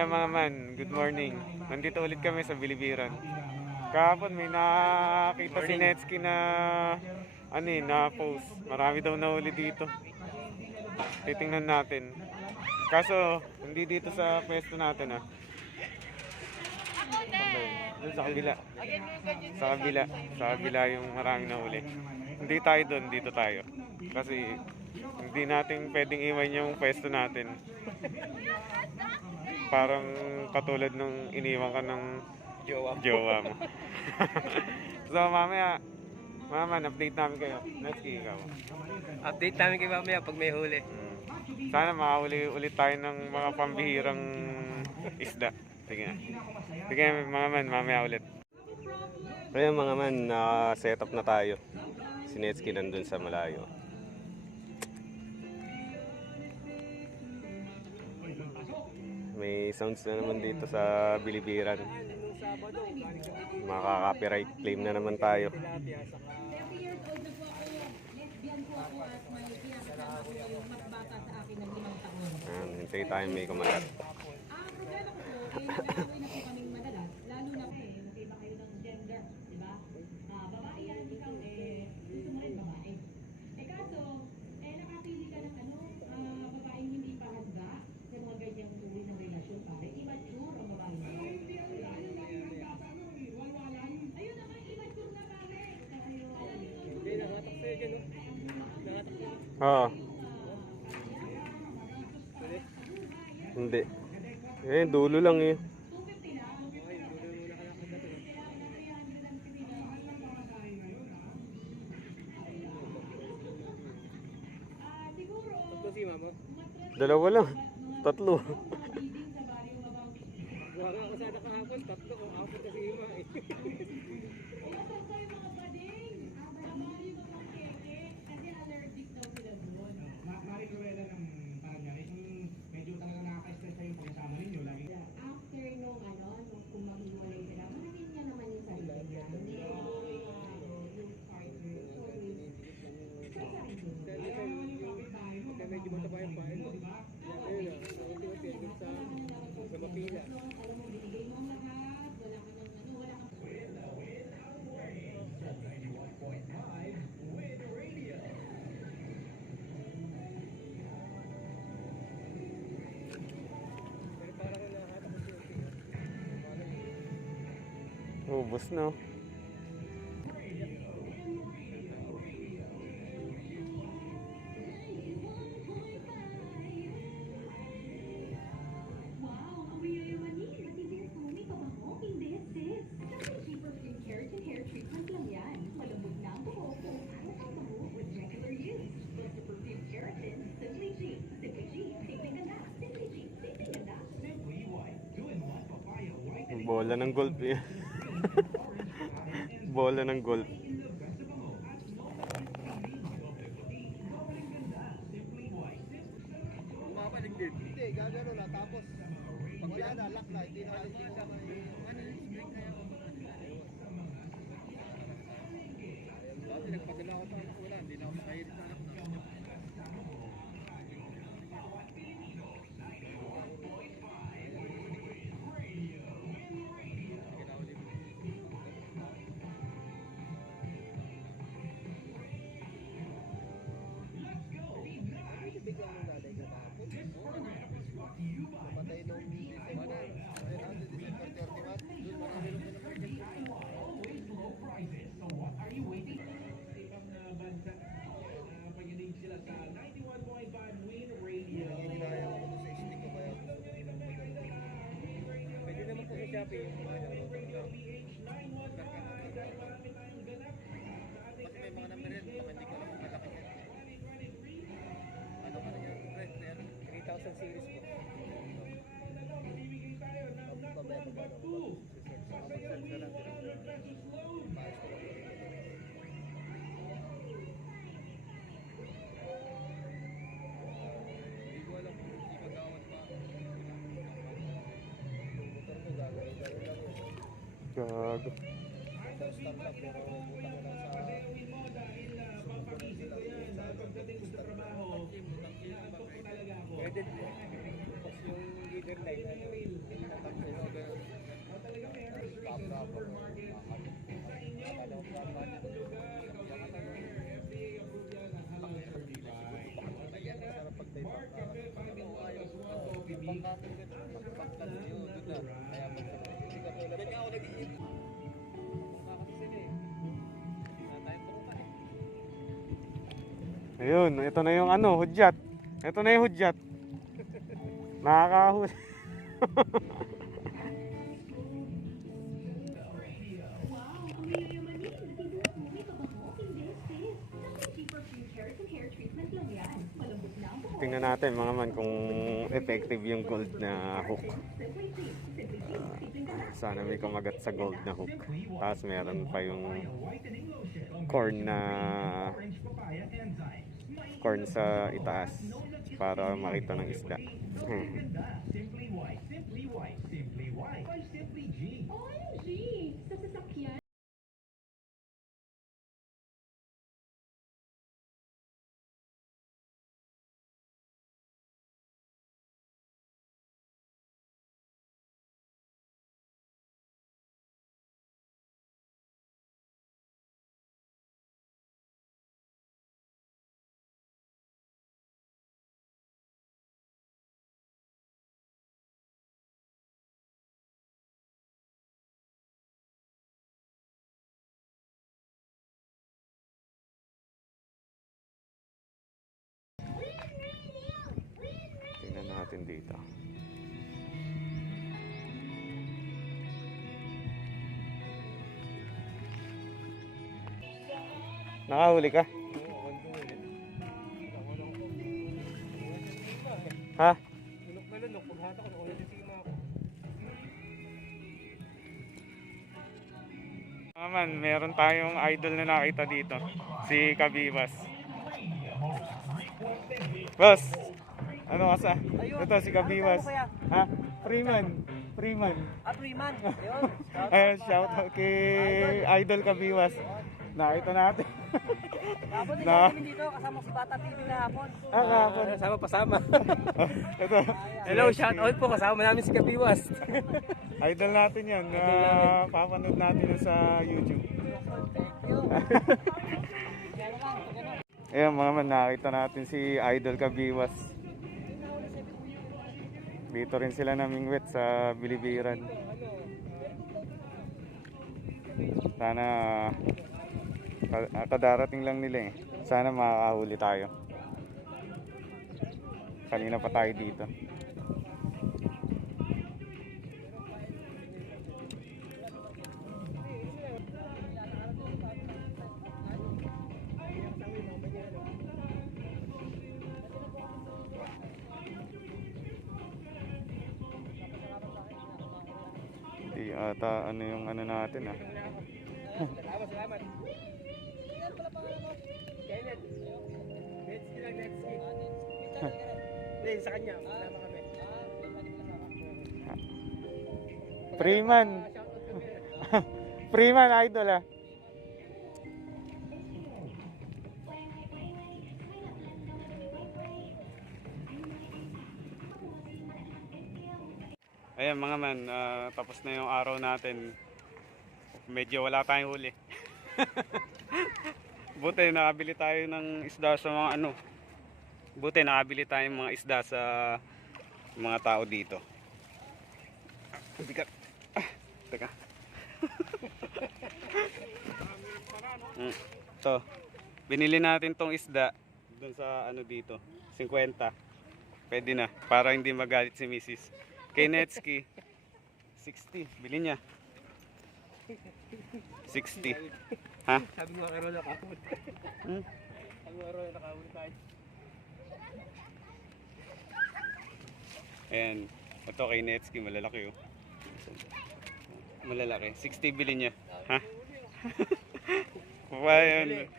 Ayan mga man, good morning. Nandito ulit kami sa Bilibiran. Kahapon may nakita si Netsky na ano eh, na post. Marami daw nahuli dito. Titingnan natin. Kaso, hindi dito sa pwesto natin ah. Doon sa kabila. Sa kabila. Sa kabila yung maraming nahuli. Hindi tayo doon, dito tayo. Kasi hindi natin pwedeng iwan yung pwesto natin. Parang katulad nung iniwan ka ng Jowa. jowa mo. so mamaya, mama, update namin kayo. Next ikaw. Update namin kay mamaya pag may huli. Mm. Sana makahuli ulit tayo ng mga pambihirang isda. Sige na. Sige mga man, mamaya ulit. Kaya mga man, naka-set up na tayo. Si Netsky nandun sa malayo. May sounds na naman dito sa Bilibiran. Makaka-copyright claim na naman tayo. Ayan, hintay tayo may kumalat. Ang problema ko po, eh, nag-away na po kaming madalas, lalo na eh, magkaiba kayo ng gender, di ba? Ah, babae yan, ikaw eh, gusto mo rin babae. Eh kaso, eh nakapili ka ng ano, ah, babaeng hindi pa handa sa mga ganyang uri ng relasyon pare. Immature ang babae mo. Ayun naman, immature na pare. Hindi, nakatak sa'yo dyan, no? Nakatak sa'yo. Oo. Hindi. Eh, dulo lang eh. Dalawa lang. Tatlo. Nga ako sana kahapon. Tatlo kung apat kasi ima eh. simpleng ganda. Bola ng golf eh. Bola ng golf. Hindi, gagano na. Tapos, pag wala na, lock na. Na hindi siya Kasi may mga number yan, baka hindi ko alam kung malaki yan. Ano ka na yan? 3,000 series po. Babaya pa ba ako? Saka mag-search Gago. Pwede tapos yung leader na yun. Supermarket sa inyo, lugar, Gawiner, FDA approved yan ang halal Mark Cafe 5 in 1 plus 1 coffee bean. Pagkakasin ka, pagkakasin yun, doon na. Kaya pagkakasin. Doon nga ako nag-iip. Mukha kasi sila eh. Hindi na eh. Ayun, ito na yung ano, hudyat. Ito na yung hudyat. Nakakahuli. Tingnan natin mga man kung effective yung gold na hook. Simply. Simply hair Sana may kumagat sa gold na hook. Tapos meron pa yung corn na corn sa itaas para makita ng isda. OMG! Sa sasakyan? Tingnan natin dito. Nakahuli ka? Ha? Lunok na lunok. Paghata ko na ulit yung sima ako. Naman, meron tayong idol na nakita dito. Si Kabibas. Boss! Ano ka sa? Ito si Kabibas. Ano? Ha? Freeman. Freeman. Ah, Freeman. Ayun. Ayun, shout out kay Idol Kabiwas. Nakita natin. Kapon din Na- kami dito kasama si Bata TV kahapon. Ah, kahapon. Sama pasama. Ito. Hello, shout out po kasama namin si Kapiwas. Idol natin yan. na papanood natin sa YouTube. Ayan mga man, nakita natin si Idol Kabiwas. Dito rin sila namingwit sa Bilibiran. Sana ah, kadarating lang nila eh. Sana makakahuli tayo. Kanina pa tayo dito. Di ata ano yung ano natin ah. Salamat, salamat. Kenneth. Netsky lang, Netsky. Hindi, sa kanya. Wala pa kami. Freeman. Freeman idol ah. Ayan mga man, ah, tapos na yung araw natin. Medyo wala tayong huli. Buti nakabili tayo ng isda sa mga ano. Buti nakabili tayo ng mga isda sa mga tao dito. Bigat. Ah, teka. mm. So, binili natin tong isda dun sa ano dito, 50. Pwede na, para hindi magalit si Mrs. Kay Netsky, 60. Bili niya. 60. Ha? Sabi mo nga Rolo, nakahuli. Hmm? Sabi mo Rolo, nakahuli tayo. Ayan. Ito kay Netsky, malalaki oh. Malalaki. 60 bili niya. Ha? Kaya yun.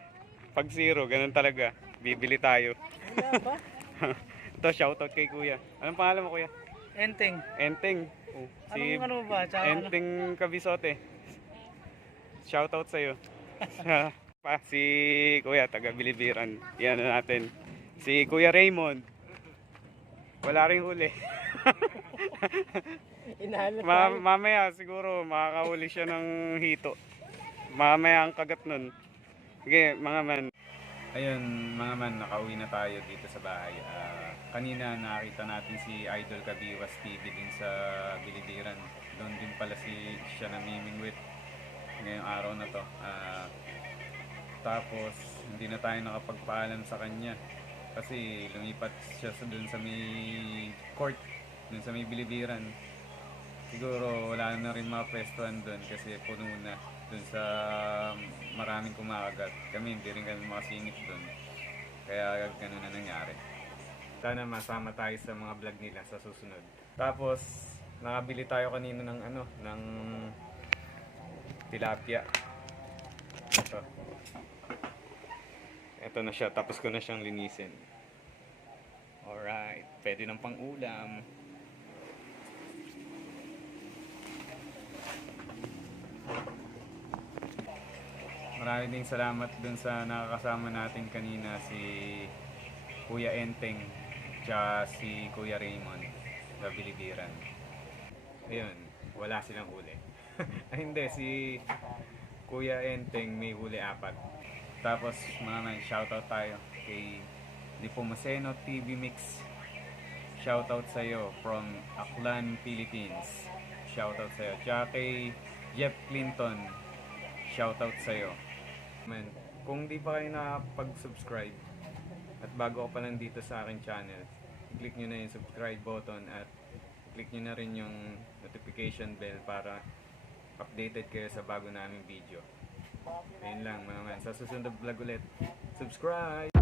Pag zero, ganun talaga. Bibili tayo. Ito, shoutout kay kuya. Anong pangalan mo kuya? Enteng. Enteng. Oh, si Anong ano ba? Tsaka ano? Enteng Kabisote. Shoutout sa'yo. pa, si kuya, taga Bilibiran. Yan na natin. Si kuya Raymond. Wala rin huli. Inahanap Ma- mamaya siguro makakahuli siya ng hito. Mamaya ang kagat nun. Sige, mga man. Ayun, mga man, nakauwi na tayo dito sa bahay. Ah, kanina nakita natin si Idol Kabiwas TV din sa Bilibiran. Doon din pala si siya namimingwit ngayong araw na to. Ah, Tapos, hindi na tayo nakapagpaalam sa kanya. Kasi lumipat siya sa dun sa may court, dun sa may bilibiran. Siguro wala na rin mga pwestuhan dun kasi puno na dun sa maraming kumakagat. Kami hindi rin kami makasingit dun. Kaya ganun na nangyari. Sana masama tayo sa mga vlog nila sa susunod. Tapos, nakabili tayo kanina ng ano, ng tilapia. Ito. Ito na siya, tapos ko na siyang linisin. Alright, pwede ng pang-ulam. Marami ding salamat dun sa nakakasama natin kanina si Kuya Enteng tsaka si Kuya Raymond sa Bilibiran. Ayun, wala silang huli. Ay hindi, si Kuya Enteng may huli apat. Tapos mga man, shoutout tayo kay Lipomuseno TV Mix. Shoutout sa'yo from Aklan, Philippines. Shoutout sa'yo. Tsaka kay Jeff Clinton. Shoutout sa'yo. Man, kung di pa kayo nakapag-subscribe at bago ka pa nandito sa aking channel, click nyo na yung subscribe button at click nyo na rin yung notification bell para updated kayo sa bago naming video. Ayun lang mga man. Sa susunod vlog ulit. Subscribe!